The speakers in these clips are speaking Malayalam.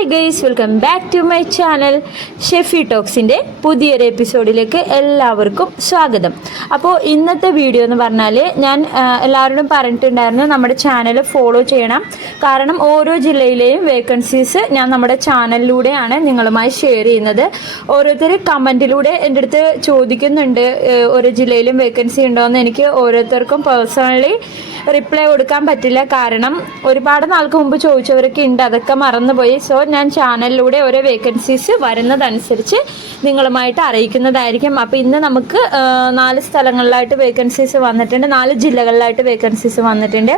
Hi guys, welcome back to my channel Shefi ടോക്സിൻ്റെ പുതിയൊരു എപ്പിസോഡിലേക്ക് എല്ലാവർക്കും സ്വാഗതം. അപ്പോൾ ഇന്നത്തെ വീഡിയോ എന്ന് പറഞ്ഞാൽ ഞാൻ എല്ലാവരോടും പറഞ്ഞിട്ടുണ്ടായിരുന്നു നമ്മുടെ ചാനൽ ഫോളോ ചെയ്യണം. കാരണം ഓരോ ജില്ലയിലെയും വേക്കൻസീസ് ഞാൻ നമ്മുടെ ചാനലിലൂടെയാണ് നിങ്ങളുമായി ഷെയർ ചെയ്യുന്നത്. ഓരോരുത്തർ കമൻറ്റിലൂടെ എൻ്റെ അടുത്ത് ചോദിക്കുന്നുണ്ട് ഓരോ ജില്ലയിലും വേക്കൻസി ഉണ്ടോ എന്ന്. എനിക്ക് ഓരോരുത്തർക്കും പേഴ്സണലി റിപ്ലൈ കൊടുക്കാൻ പറ്റില്ല, കാരണം ഒരുപാട് നാൾക്ക് മുമ്പ് ചോദിച്ചവരൊക്കെ ഉണ്ട്, അതൊക്കെ മറന്നുപോയി. സോ ഞാൻ ചാനലിലൂടെ ഓരോ വേക്കൻസീസ് വരുന്നതനുസരിച്ച് നിങ്ങളുമായിട്ട് അറിയിക്കുന്നതായിരിക്കും. അപ്പോൾ ഇന്ന് നമുക്ക് 4 സ്ഥലങ്ങളിലായിട്ട് വേക്കൻസീസ് വന്നിട്ടുണ്ട്, 4 ജില്ലകളിലായിട്ട് വേക്കൻസീസ് വന്നിട്ടുണ്ട്.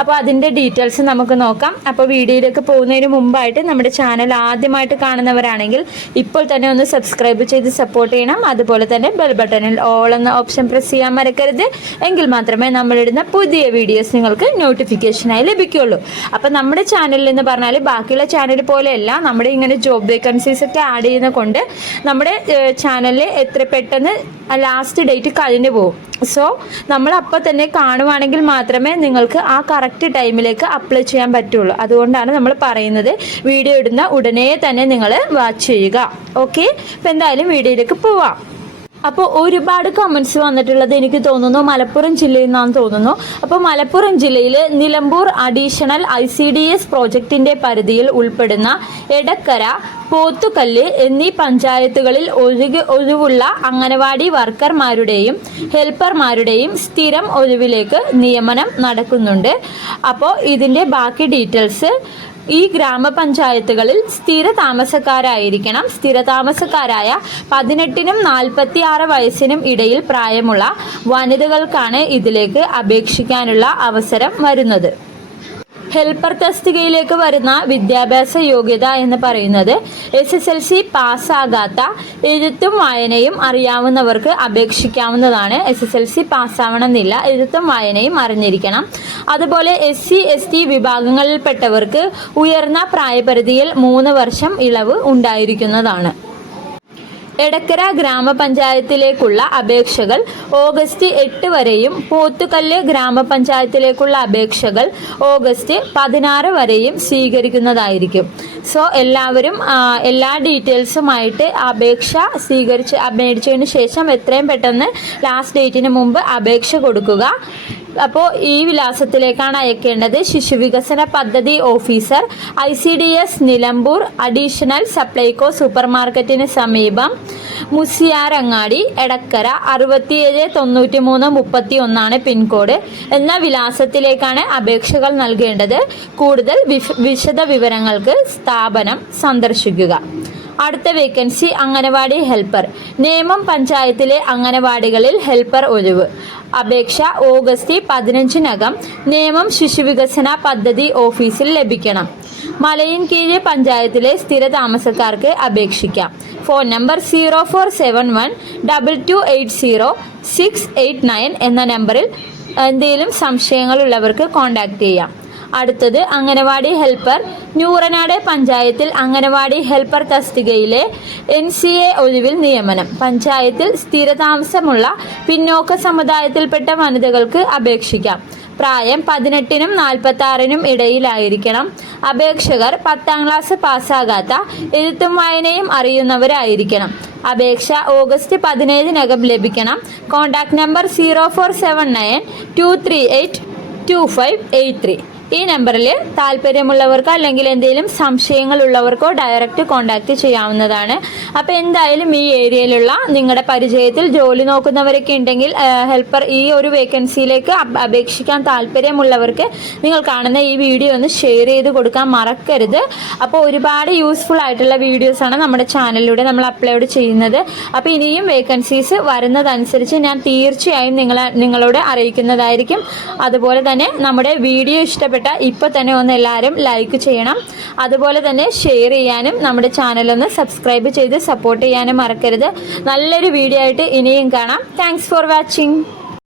അപ്പോൾ അതിൻ്റെ ഡീറ്റെയിൽസ് നമുക്ക് നോക്കാം. അപ്പോൾ വീഡിയോയിലേക്ക് പോകുന്നതിന് മുമ്പായിട്ട് നമ്മുടെ ചാനൽ ആദ്യമായിട്ട് കാണുന്നവരാണെങ്കിൽ ഇപ്പോൾ തന്നെ ഒന്ന് സബ്സ്ക്രൈബ് ചെയ്ത് സപ്പോർട്ട് ചെയ്യണം. അതുപോലെ തന്നെ ബെൽ ബട്ടണിൽ ഓൾ എന്ന ഓപ്ഷൻ പ്രസ് ചെയ്യാൻ മറക്കരുത്. എങ്കിൽ മാത്രമേ നമ്മളിടുന്ന പുതിയ വീഡിയോസ് നിങ്ങൾക്ക് നോട്ടിഫിക്കേഷനായി ലഭിക്കുകയുള്ളൂ. അപ്പം നമ്മുടെ ചാനലിൽ എന്ന് പറഞ്ഞാൽ ബാക്കിയുള്ള ചാനൽ പോലെയല്ല, നമ്മുടെ ഇങ്ങനെ ജോബ് വേക്കൻസീസ് ഒക്കെ ആഡ് ചെയ്യുന്ന കൊണ്ട് നമ്മുടെ ചാനലിൽ എത്ര പെട്ടെന്ന് ലാസ്റ്റ് ഡേറ്റ് കഴിഞ്ഞു പോകും. സോ നമ്മൾ അപ്പോൾ തന്നെ കാണുവാണെങ്കിൽ മാത്രമേ നിങ്ങൾക്ക് ആ കറക്റ്റ് ടൈമിലേക്ക് അപ്ലൈ ചെയ്യാൻ പറ്റുള്ളൂ. അതുകൊണ്ടാണ് നമ്മൾ പറയുന്നത് വീഡിയോ ഇടുന്ന ഉടനെ തന്നെ നിങ്ങൾ വാച്ച് ചെയ്യുക. ഓക്കെ, അപ്പോൾ എന്തായാലും വീഡിയോയിലേക്ക് പോവാം. അപ്പോൾ ഒരുപാട് കമൻസ് വന്നിട്ടുള്ളത് എനിക്ക് തോന്നുന്നു മലപ്പുറം ജില്ലയിൽ നിന്നാണെന്ന് തോന്നുന്നു. അപ്പോൾ മലപ്പുറം ജില്ലയിൽ നിലമ്പൂർ അഡീഷണൽ ICDS പ്രോജക്റ്റിൻ്റെ പരിധിയിൽ ഉൾപ്പെടുന്ന എടക്കര, പോത്തുകല്ല് എന്നീ പഞ്ചായത്തുകളിൽ ഒഴിവുള്ള അംഗനവാടി വർക്കർമാരുടെയും ഹെൽപ്പർമാരുടെയും സ്ഥിരം ഒഴിവിലേക്ക് നിയമനം നടക്കുന്നുണ്ട്. അപ്പോൾ ഇതിൻ്റെ ബാക്കി ഡീറ്റെയിൽസ്, ഈ ഗ്രാമപഞ്ചായത്തുകളിൽ സ്ഥിര താമസക്കാരായിരിക്കണം. സ്ഥിര താമസക്കാരായ 18നും 46 വയസ്സിനും ഇടയിൽ പ്രായമുള്ള വനിതകൾക്കാണ് ഇതിലേക്ക് അപേക്ഷിക്കാനുള്ള അവസരം വരുന്നത്. ഹെൽപ്പർ തസ്തികയിലേക്ക് വരുന്ന വിദ്യാഭ്യാസ യോഗ്യത എന്ന് പറയുന്നത് SSLC പാസ്സാകാത്ത, എഴുത്തും വായനയും അറിയാവുന്നവർക്ക് അപേക്ഷിക്കാവുന്നതാണ്. SSLC പാസ്സാവണമെന്നില്ല, എഴുത്തും വായനയും അറിഞ്ഞിരിക്കണം. അതുപോലെ SC ST വിഭാഗങ്ങളിൽപ്പെട്ടവർക്ക് ഉയർന്ന പ്രായപരിധിയിൽ 3 വർഷം ഇളവ് ഉണ്ടായിരിക്കുന്നതാണ്. എടക്കര ഗ്രാമപഞ്ചായത്തിലേക്കുള്ള അപേക്ഷകൾ ഓഗസ്റ്റ് 8 വരെയും പോത്തുകല്ല് ഗ്രാമപഞ്ചായത്തിലേക്കുള്ള അപേക്ഷകൾ ഓഗസ്റ്റ് 16 വരെയും സ്വീകരിക്കുന്നതായിരിക്കും. സോ എല്ലാവരും എല്ലാ ഡീറ്റെയിൽസുമായിട്ട് അപേക്ഷ മേടിച്ചതിന് ശേഷം എത്രയും പെട്ടെന്ന് ലാസ്റ്റ് ഡേറ്റിന് മുമ്പ് അപേക്ഷ കൊടുക്കുക. അപ്പോൾ ഈ വിലാസത്തിലേക്കാണ് അയക്കേണ്ടത്. ശിശുവികസന പദ്ധതി officer, ICDS Nilambur additional Supplyco super മാർക്കറ്റിന് സമീപം, മുസിയാരങ്ങാടി, എടക്കര 679331 പിൻകോഡ് എന്ന വിലാസത്തിലേക്കാണ് അപേക്ഷകൾ നൽകേണ്ടത്. കൂടുതൽ വിശദ വിവരങ്ങൾക്ക് സ്ഥാപനം സന്ദർശിക്കുക. അടുത്ത വേക്കൻസി അംഗനവാടി ഹെൽപ്പർ. നേമം പഞ്ചായത്തിലെ അംഗനവാടികളിൽ ഹെൽപ്പർ ഒഴിവ്. അപേക്ഷ ഓഗസ്റ്റ് 15-നകം നേമം ശിശുവികസന പദ്ധതി ഓഫീസിൽ ലഭിക്കണം. മലയിൻകീഴ് പഞ്ചായത്തിലെ സ്ഥിര താമസക്കാർക്ക് അപേക്ഷിക്കാം. ഫോൺ നമ്പർ 0471228068 എന്ന നമ്പറിൽ എന്തെങ്കിലും സംശയങ്ങളുള്ളവർക്ക് കോൺടാക്ട് ചെയ്യാം. അടുത്തത് അംഗനവാടി ഹെൽപ്പർ. ഞൂറനാട് പഞ്ചായത്തിൽ അംഗനവാടി ഹെൽപ്പർ തസ്തികയിലെ NCA ഒഴിവിൽ നിയമനം. പഞ്ചായത്തിൽ സ്ഥിരതാമസമുള്ള പിന്നോക്ക സമുദായത്തിൽപ്പെട്ട വനിതകൾക്ക് അപേക്ഷിക്കാം. പ്രായം 18നും 46നും ഇടയിലായിരിക്കണം. അപേക്ഷകർ 10ാം ക്ലാസ് പാസ്സാകാത്ത, എഴുത്തും വായനയും അറിയുന്നവരായിരിക്കണം. അപേക്ഷ ഓഗസ്റ്റ് 17-നകം ലഭിക്കണം. കോൺടാക്ട് നമ്പർ 0479238258 ഈ നമ്പറിൽ താല്പര്യമുള്ളവർക്കോ അല്ലെങ്കിൽ എന്തെങ്കിലും സംശയങ്ങളുള്ളവർക്കോ ഡയറക്റ്റ് കോൺടാക്റ്റ് ചെയ്യാവുന്നതാണ്. അപ്പോൾ എന്തായാലും ഈ ഏരിയയിലുള്ള നിങ്ങളുടെ പരിചയത്തിൽ ജോലി നോക്കുന്നവരൊക്കെ ഉണ്ടെങ്കിൽ ഹെൽപ്പർ ഈ ഒരു വേക്കൻസിയിലേക്ക് അപേക്ഷിക്കാൻ താല്പര്യമുള്ളവർക്ക് നിങ്ങൾ കാണുന്ന ഈ വീഡിയോ ഒന്ന് ഷെയർ ചെയ്ത് കൊടുക്കാൻ മറക്കരുത്. അപ്പോൾ ഒരുപാട് യൂസ്ഫുൾ ആയിട്ടുള്ള വീഡിയോസാണ് നമ്മുടെ ചാനലിലൂടെ നമ്മൾ അപ്ലോഡ് ചെയ്യുന്നത്. അപ്പോൾ ഇനിയും വേക്കൻസീസ് വരുന്നതനുസരിച്ച് ഞാൻ തീർച്ചയായും നിങ്ങളോട് അറിയിക്കുന്നതായിരിക്കും. അതുപോലെ തന്നെ നമ്മുടെ വീഡിയോ ഇഷ്ടപ്പെട്ട ഇപ്പോൾ തന്നെ ഒന്ന് എല്ലാവരും ലൈക്ക് ചെയ്യണം. അതുപോലെ തന്നെ ഷെയർ ചെയ്യാനും നമ്മുടെ ചാനലൊന്ന് സബ്സ്ക്രൈബ് ചെയ്ത് സപ്പോർട്ട് ചെയ്യാനും മറക്കരുത്. നല്ലൊരു വീഡിയോ ആയിട്ട് ഇനിയും കാണാം. Thanks for watching.